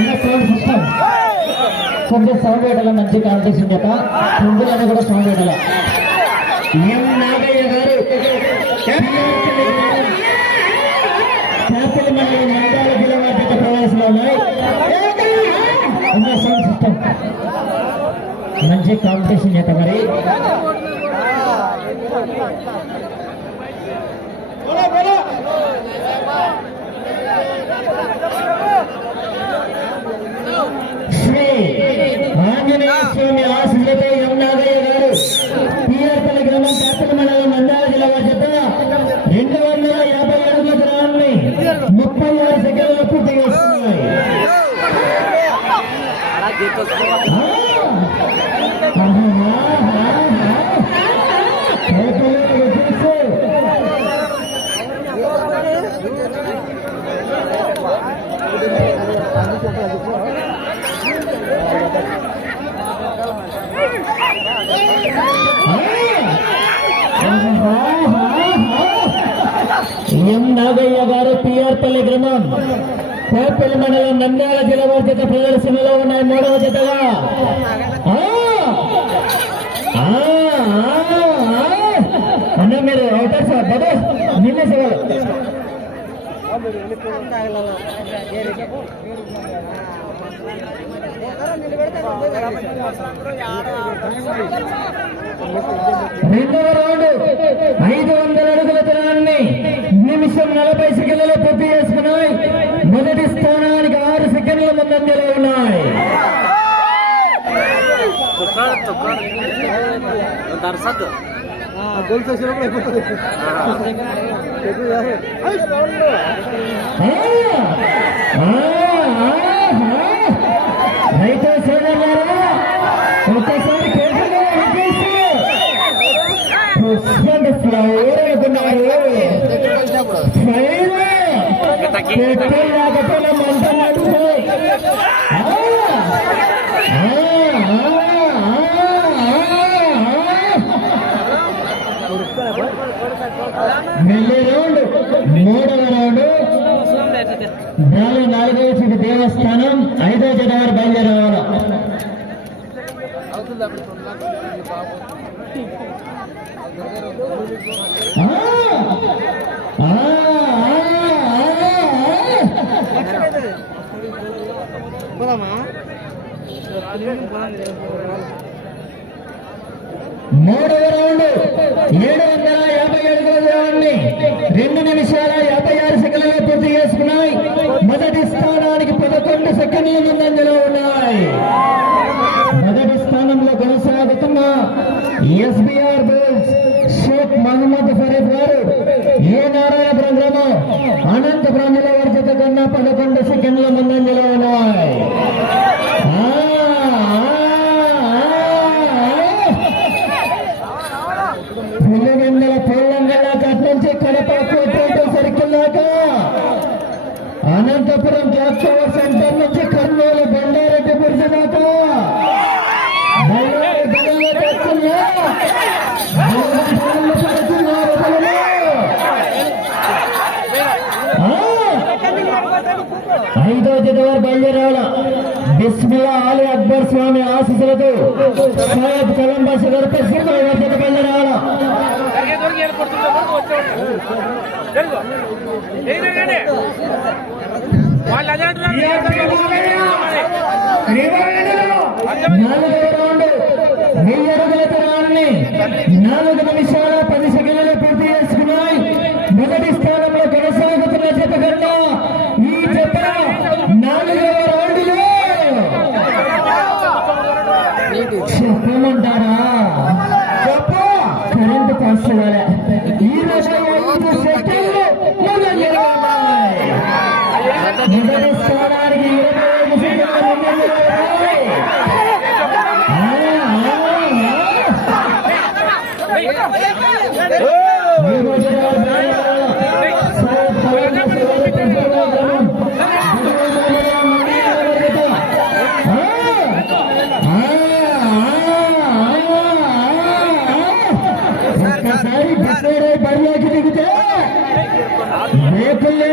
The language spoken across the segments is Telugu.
కొంచెం సౌండ్ సిస్టమ్ కొంచెం సౌండ్ మంచి కాంపిటీషన్ చేత ముందులోనే కూడా సౌండ్ వేయటం ఎం నాగయ్య గారు. మండలి జిల్లా ప్రవేశంలో ఉన్నాయి. సౌండ్ సిస్టమ్ మంచి కాంపిటీషన్ చేత మరి. ఆంజనేయ స్వామి ఆశీస్సులతో యమునాగయ్య గారు పీఆర్పల్లి గ్రామం పేపల మండలం నంద్యాల జిల్లా జత రెండు వందల యాభై అడుగుల గ్రామాన్ని ముప్పై ఆరు సెకండ్లు పూర్తి చేస్తున్నాయి ఎం గారు పిఆర్పల్లి గ్రామం. కోపల్లి మండలం నంద్యాల జిల్లా వర్జిత ప్రదర్శనలో ఉన్నాయి మూడవ జతగా. ఆ! అన్న మీరు అవుతారు సార్ బాబు నిన్న సార్. నిలబెడతారు రెండవ రౌండ్ ఐదు వందల అడుగుల దూరాన్ని నిమిషం నలభై సెకండ్లలో పూర్తి చేసుకున్నాయి. మొదటి స్థానానికి ఆరు సెకండ్ల ముందంజలో ఉన్నాయి. దర్శక్ గోల్ చేసినప్పుడు అయిపోతుంది చెప్పు కాదు. ఐ, సౌండ్. ఆ! ఆ! ఆ! రైతు సోదరులారా ఒక్కసారి కేసులో వినిపిస్తూ పుష్పంత ఫ్లవర్ అనుకున్నారు ఫైర్ పెట్రోల్ రాకపోయినా మంట నడుస్తాయి ఆ! ఆ! ఆ! ఆ! ఆ! వెళ్ళే రౌండ్ మూడవ రౌండ్ నాలుగవ చిటి దేవస్థానం ఐదో జనవరి బయలుదేరవాలి ఆ! పోదామా? మూడవ రౌండ్ ఏడు వందల యాభై ఐదు రౌండ్ని రెండు నిమిషాల యాభై ఆరు సెకండ్లలో పూర్తి చేసుకున్నాయి. మొదటి స్థానానికి పదకొండు సెకండ్లు ముందంజలో ఉన్నాయి. మొదటి స్థానంలో కొనసాగుతున్న ఎస్బీఆర్ బుల్స్ షేక్ మహమ్మద్ ఫరీఫ్ గారు ఏ నారాయణపురం గ్రామం అనంతపురం జిల్లా వారి పదకొండు సెకండ్ల ముందంజలో వాళ్ళు అదే అంటున్నారు నాలుగు నిమిషాలు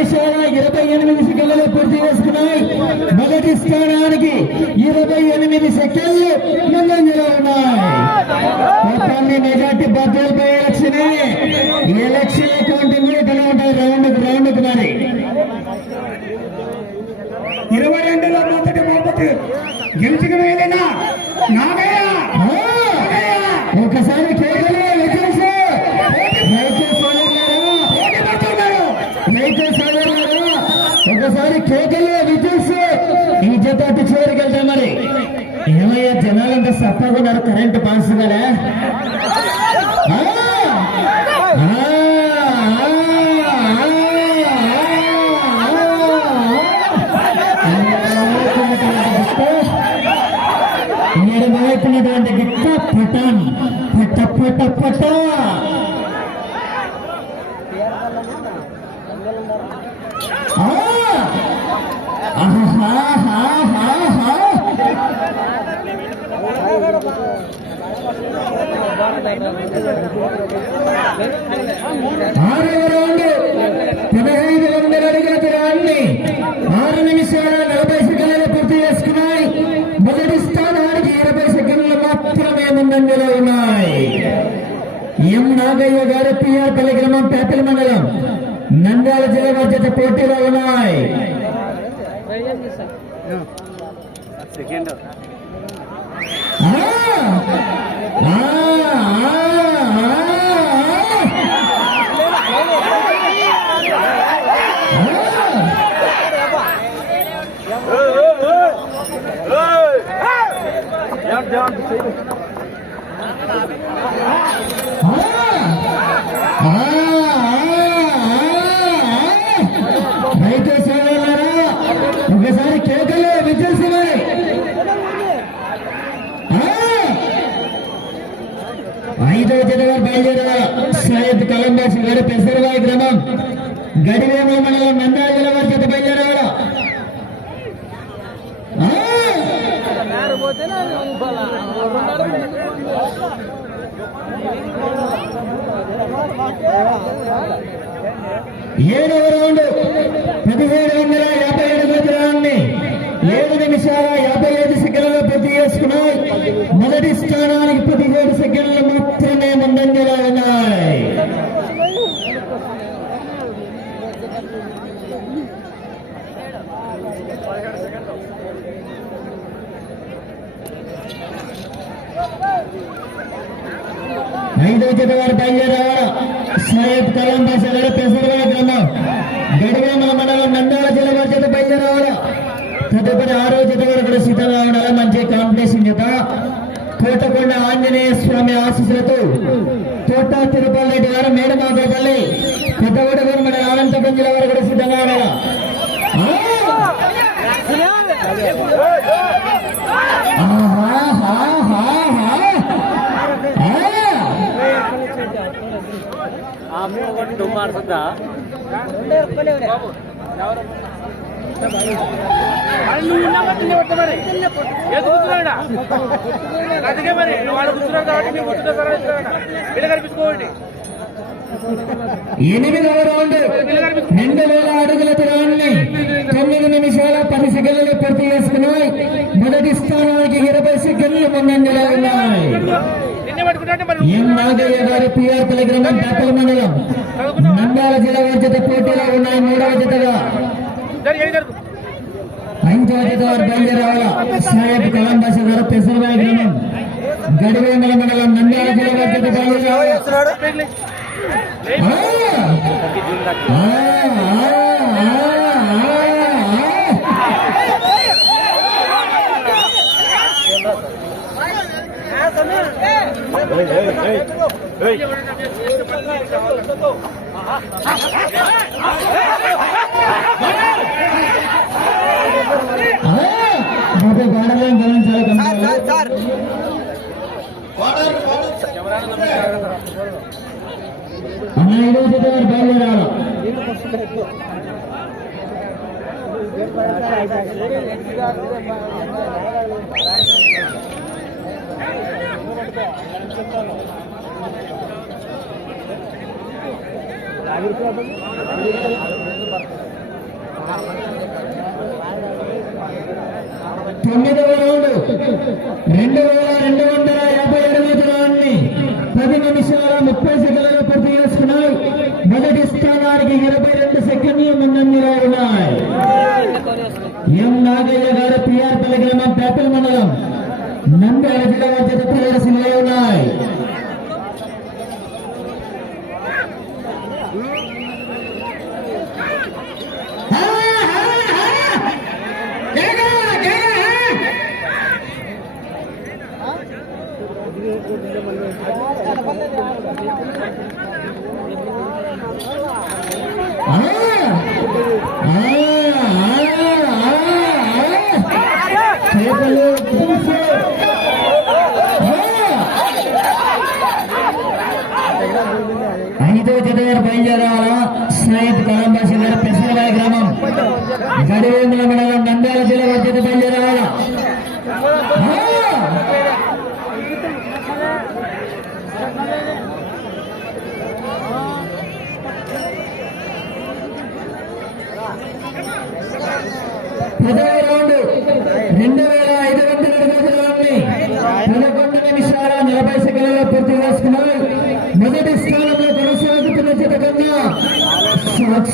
నిమిషాల ఇరవై ఎనిమిది సెకండ్లు పూర్తి చేసుకున్నాయి. మొదటి స్థానానికి ఇరవై ఎనిమిది సెకండ్లు ముందంజలో ఉన్నాయి. మొత్తాన్ని మెజార్టీ బద్దలపై ఎలక్షన్ ఎలక్షన్ కౌంటింగ్ కూడా ఇక్కడ ఉంటాయి? రౌండ్ రౌండ్ మరి. ఈ జత అటు చివరికి వెళ్తాం మరి ఏమయ్యా జనాలంతా సప్పగా ఉన్నారు కరెంట్ పాస్ కదా ఆ! ఆ! ఎడమవైపున్నటువంటి గిట్ట పటాన్ పట పట పట ఆరవ రౌండ్ పదహైదు వందల అడుగుల దూరాన్ని ఆరు నిమిషాల నలభై సెకండ్లు పూర్తి చేసుకున్నాయి మొదటి స్థానానికి ఇరవై సెకండ్లు మాత్రమే ముందంజలో ఉన్నాయి ఎం నాగయ్య గారు పిఆర్ పల్లి గ్రామం పేపల్ మండలం నంద్యాల జిల్లా మధ్యత పోటీలో ఉన్నాయి సెకండ్ ఆ! ఆ! ఆ! ఆ! ఆ! రైతు సోదరులారా ఒకసారి కేకలు విజయసింహాయ్ ఐదవ జనగా బయలుదేరాల సాయబ్ కలంబాసి గారి పెసరవాయి గ్రామం గడివేమ మండలం నందా జిల్లా వారి చేత బయలుదేరాల ఏడవ రౌండ్ పదిహేడు వందల యాభై ఏడు దూరాన్ని ఏడు నిమిషాల యాభై ఐదు సెకండ్లలో పూర్తి చేసుకున్నాయి మొదటి స్థానానికి పదిహేడు సెకండ్లు మాత్రమే ముందంజలో ఉన్నాయి ఐదవ జత వారు బయలుదేరారు సాయబ్ కలాం భాష గారు పెసరవాడ గ్రామం గడివేమల మండలం నంద్యాల జిల్లా వారి చేత బయలుదేరారు తదుపరి ఆరో జత వారు కూడా సిద్ధంగా ఉండాలి మంచి కాంపిటీషన్ జత కోటకొండ ఆంజనేయ స్వామి ఆశీస్సులతో తోట తిరుపతి రెడ్డి గారు మేడమాదపల్లి కొత్తగూడెం మన అనంతపురం జిల్లా వారు కూడా సిద్ధంగా ఉండాలి నువ్వు ఉన్నావా తిండి కొట్ట మరి ఏది కూర్చున్నాడా అందుకే మరి నువ్వు వాడు కూర్చున్నావు కాబట్టి నేను కూర్చున్నా సరే ఇక్కడ కనిపించుకోండి ఎనిమిదవ రౌండ్ రెండు వేల అడుగుల దూరాన్ని తొమ్మిది నిమిషాల పది సెకండ్లు పూర్తి చేసుకున్నాయి. మొదటి స్థానానికి ఇరవై సెకండ్లు ముందంజలో ఉన్నాయి. ఎం నాగయ్య గారి పిఆర్ పిలగ్రామం పేపల మండలం. నంద్యాల జిల్లా వారి జత పోటీలో ఉన్నాయి మూడవ జతగా. ఐదవ జత వారు బయలుదేరాల? సాయబ్ కలాం భాష గారు పెసరబాయి గ్రామం. గడివేంద్ర మండలం నంద్యాల జిల్లా వారి జత బయలుదేరాల? గోడలో గమనించాలి జత తొమ్మిదవ రౌండ్. రెండు వేల రెండు వందల యాభై ఎనిమిది రౌండ్ పది నిమిషాల ముప్పై సెకండ్ మొదటి స్థానానికి ఇరవై రెండు సెకండ్లు ముందంజలో ఉన్నాయి ఎం నాగయ్య గారు పిఆర్ పల్లి గ్రామం పేపల మండలం నంద్యాల జిల్లా మధ్య ప్రదర్శనలో ఉన్నాయి ఆ! చేపలు పులుసు. ఐదో జతగారు బయలుదేరాలా సైద్ కలంబాసి గారు పెసరబాయి గ్రామం గడివేంద్ర మండలం నంద్యాల జిల్లా మధ్యత బయలుదేరాలా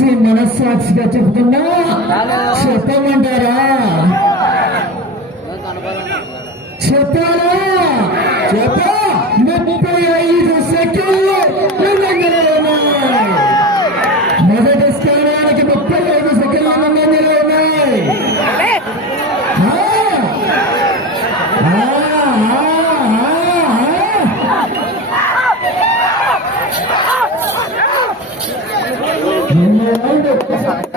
సాక్షి మనస్సాక్షిగా చెప్తున్నా చెప్పమంటారా? చెప్పాలా? చెప్ప. ముప్పై ఐదు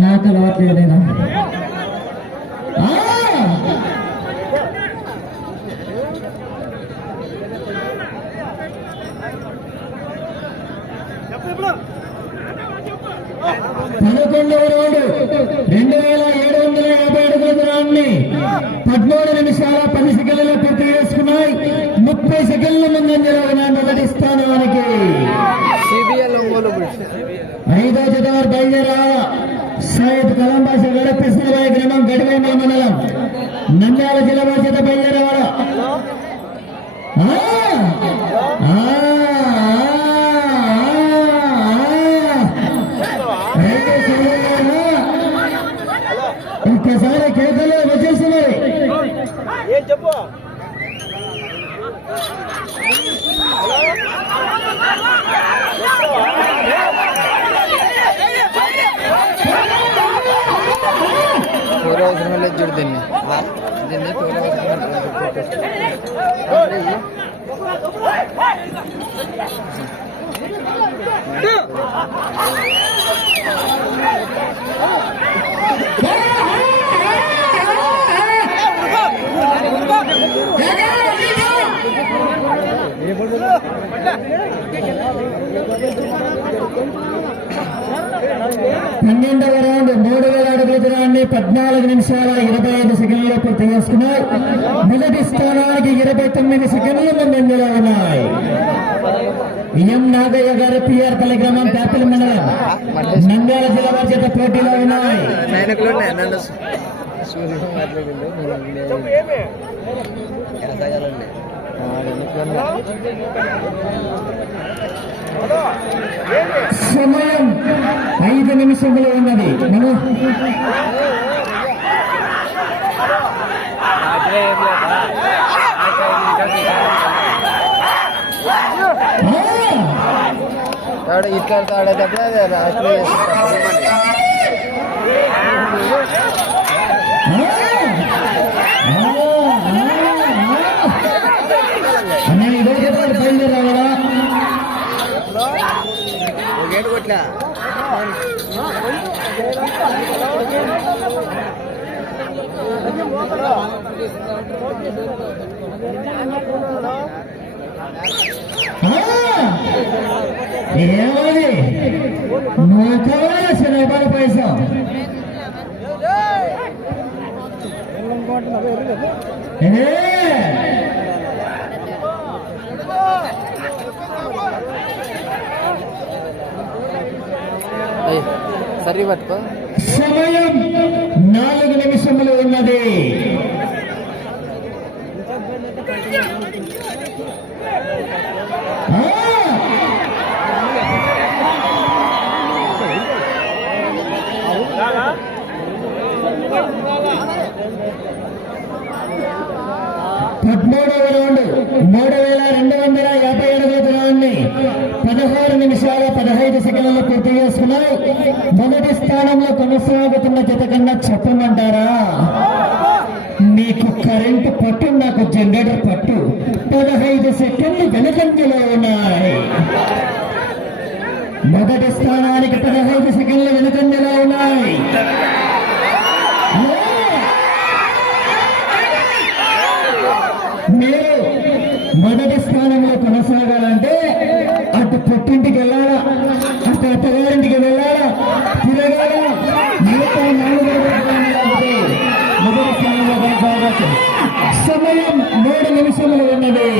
నాకు అలవాట్లేదేనా! పదకొండవ రౌండ్ రెండు వేల ఏడు వందల యాభై అడుగుల దూరాన్ని పద్మూడు నిమిషాల పది సెకండ్లలో పూర్తి చేసుకున్నాయి. ముప్పై సెకండ్ల ముందంజలో ఉన్న మొదటి స్థానానికి ఐదో జత బయలుదేరా సైద్ భాష విరపిస్తున్న కృష్ణరాయ గ్రామం గడివై మండలం. నంద్యాల జిల్లా చేత బయలుదేరేవాడు? দেননি দেননি তো Yeah! పన్నెండవ రౌండ్ మూడు వేల అడుగుల దూరాన్ని పద్నాలుగు నిమిషాల ఇరవై ఐదు సెకండ్లలో పూర్తి చేసుకున్నారు మొదటి స్థానానికి ఇరవై తొమ్మిది సెకండ్లు ముందంజలో ఉన్నాయి. ఎం నాగయ్య గారు పిఆర్ పల్లి గ్రామం పేపల మండలం నంద్యాల జిల్లా వారి చేత పోటీలో ఉన్నాయి. సూర్యుడు మాట్లాడిండు ఎనసాగాలండి సమయం ఐదు నిమిషములు ఉన్నది. ఇట్లా ఆడేటప్పుడు రాష్ట్రీయ ఏమని నువ్వు రూపాయల పైసా? ఏ సరి పట్టుకో. సమయం నాలుగు నిమిషములు ఉన్నది. పద్మూడవ రౌండ్ మూడు వేల రెండు వందల యాభై పదహారు నిమిషాల పదహైదు సెకండ్లు పూర్తి చేసుకున్నాయి. మొదటి స్థానంలో కొనసాగుతున్న జత కన్నా చెప్పమంటారా? మీకు కరెంటు పట్టు నాకు జనరేటర్ పట్టు. పదహైదు సెకండ్లు వెనుకంజలో ఉన్నాయి. మొదటి స్థానానికి పదహైదు సెకండ్లు వెనుకంజలో ఉన్నాయి. మీరు మొదటి స్థానంలో కొనసాగాలంటే అటు పుట్టింటికి వెళ్ళాలా? అటు అత్తగారింటికి వెళ్ళాలా? తిరగాలా? మిగతా నాలుగు మొదటి స్థానంలో కొనసాగచ్చు సమయం మూడు నిమిషములు ఉన్నది.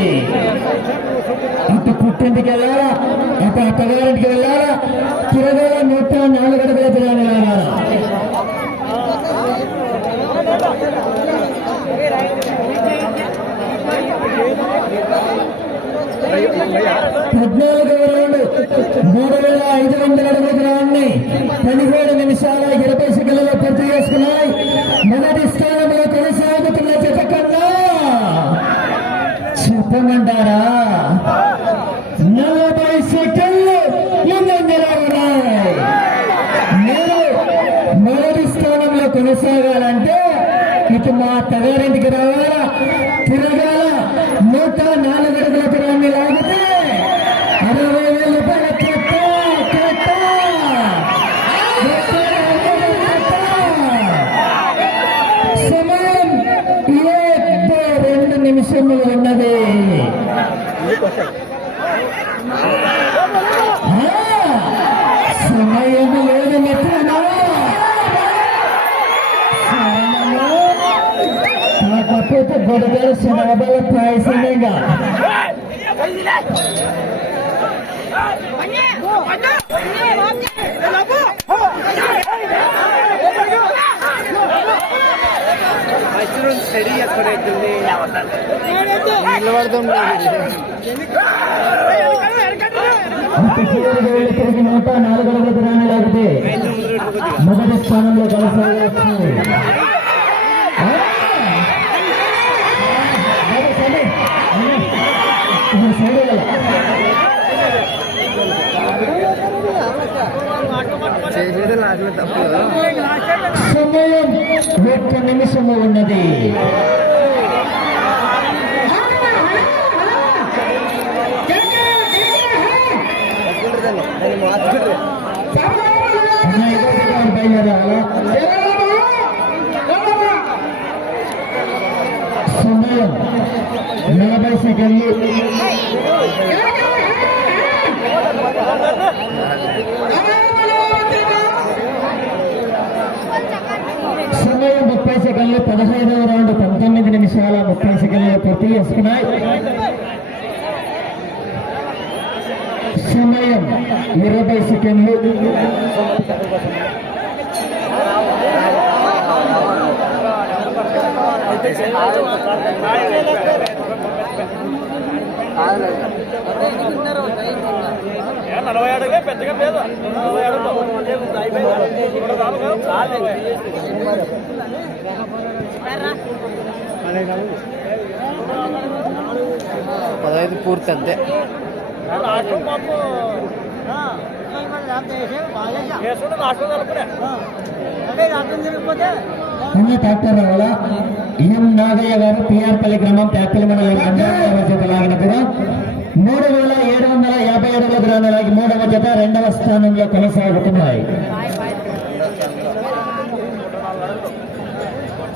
అటు పుట్టింటికి వెళ్ళాలా? అటు అత్తగారింటికి వెళ్ళాలా? తిరగాల? నూట నాలుగు అడుగుల దూరాన్ని వెళ్ళాలా పద్నాలుగవ రౌండ్ మూడు వేల ఐదు వందల అడుగుల దూరాన్ని పదిహేడు నిమిషాల ఇరవై సెకండ్లలో పూర్తి చేసుకున్నాయి మొదటి స్థానంలో కొనసాగుతున్న జత కన్నా చెప్పమంటారా నలభై సెకండ్లు ముందంజలో ఉన్నాయి మీరు మొదటి స్థానంలో కొనసాగాలంటే ఇటు మా తగారింటికి రావాలా తిరగాల నూట నాలుగు అడుగుల దూరాన్ని లాగితే అరవై వేల రూపాయల కట్ట కట్ట ముప్పై వేల కట్ట. సమయం ఏదో రెండు నిమిషములు ఉన్నది ఆ, సమయం లేదు మిత్రమా సమయము కాకపోతే గొడవలు శనాభాల పాయసమేగా తిరిగి నూట నాలుగు అడుగుల దూరాన్ని లాగితే మొదటి స్థానంలో కొనసాగవచ్చు ఆ? సరే, సరే. ఇప్పుడు సైడ్ వెళ్ళాలి. చేసేది లాస్ట్లో తప్పు సమయం ఒక్క నిమిషము ఉన్నది దాన్ని దాన్ని మార్చుకుంటారు అన్న, ఇదో ఒకటి బయలుదేరాలా? సమయం నలభై సెకండ్లు సెకండ్లు పదహైదవ రౌండ్ పంతొమ్మిది నిమిషాల ముప్పై సెకండ్లు పూర్తి చేసుకున్నాయి. సమయం ఇరవై సెకండ్లు. నలభై అడుగులే పెద్దగా లేదు నలభై అడుగులు పదహైదు పూర్తి అంతే ట్రాక్టర్ వల్ల ఎం నాగయ్య గారు పిఆర్పల్లి గ్రామం ట్యాపిల్ మండలం లాగిన కూడా మూడు వేల ఏడు వందల యాభై అడుగుల గ్రామాలకి మూడవ జత రెండవ స్థానంలో కొనసాగుతున్నాయి.